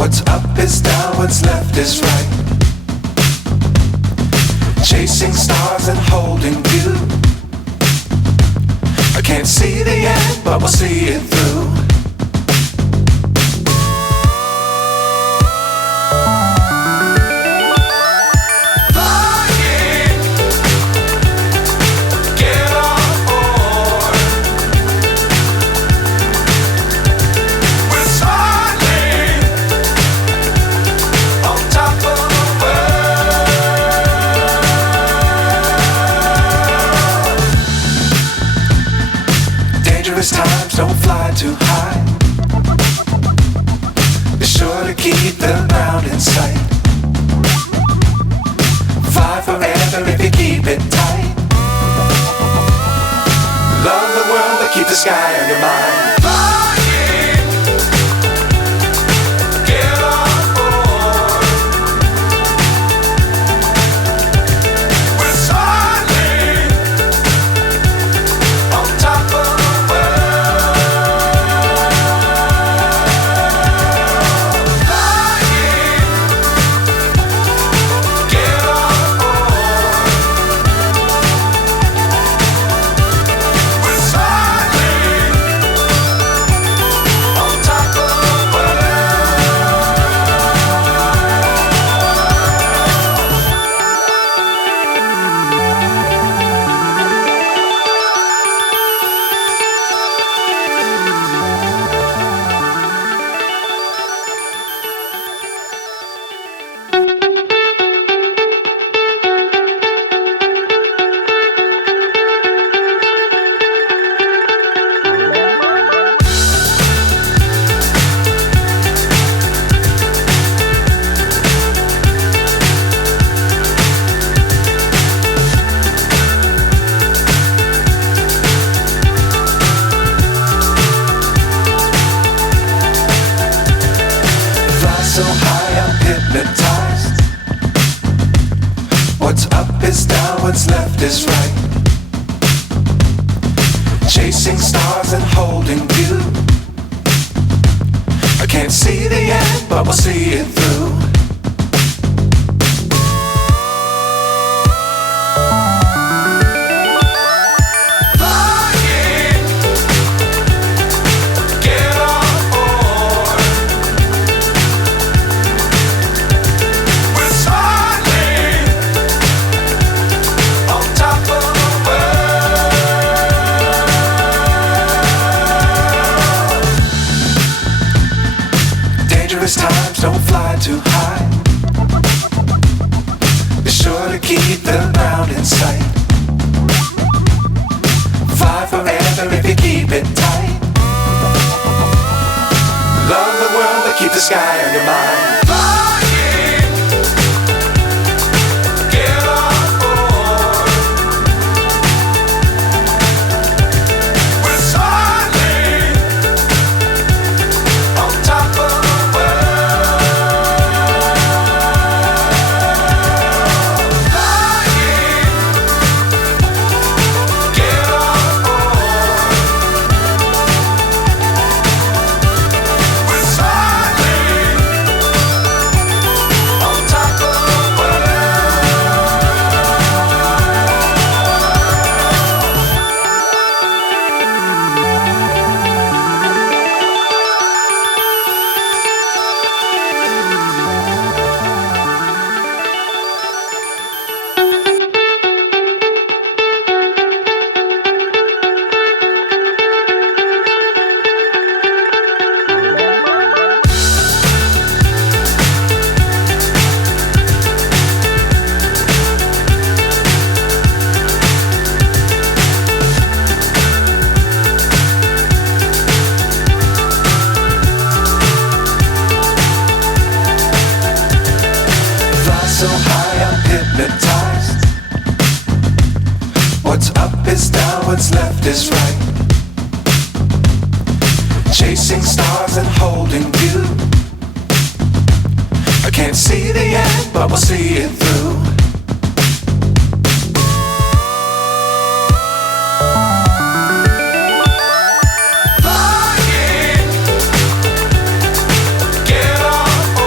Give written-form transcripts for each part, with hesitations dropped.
What's up is down, what's left is right. Chasing stars and holding you. I can't see the end, but we'll see it through. Times don't fly too high. Be sure to keep the ground in sight. Fly forever if you keep it tight. Love the world but keep the sky on your mind. So high I'm hypnotized. What's up is down, what's left is right. Chasing stars and holding you. I can't see the end, but we'll see it through. Times don't fly too high. Be sure to keep the ground in sight. Fly forever if you keep it tight. Love the world but keep the sky on your mind. So high I'm hypnotized. What's up is down, what's left is right. Chasing stars and holding you. I can't see the end, but we'll see it through. Flying, get on.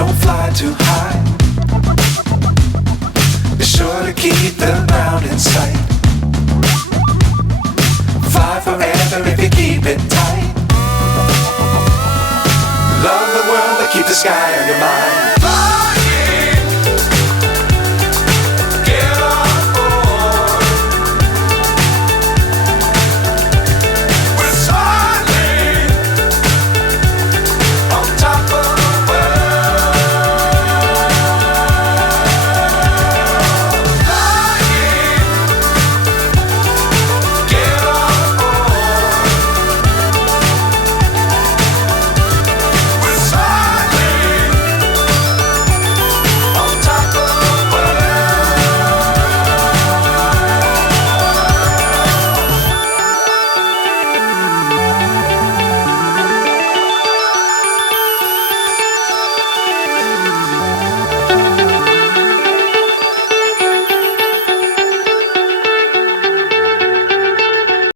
don't fly too high. Be sure to keep the ground in sight. Fly forever if you keep it tight. Love the world, but keep the sky on your mind.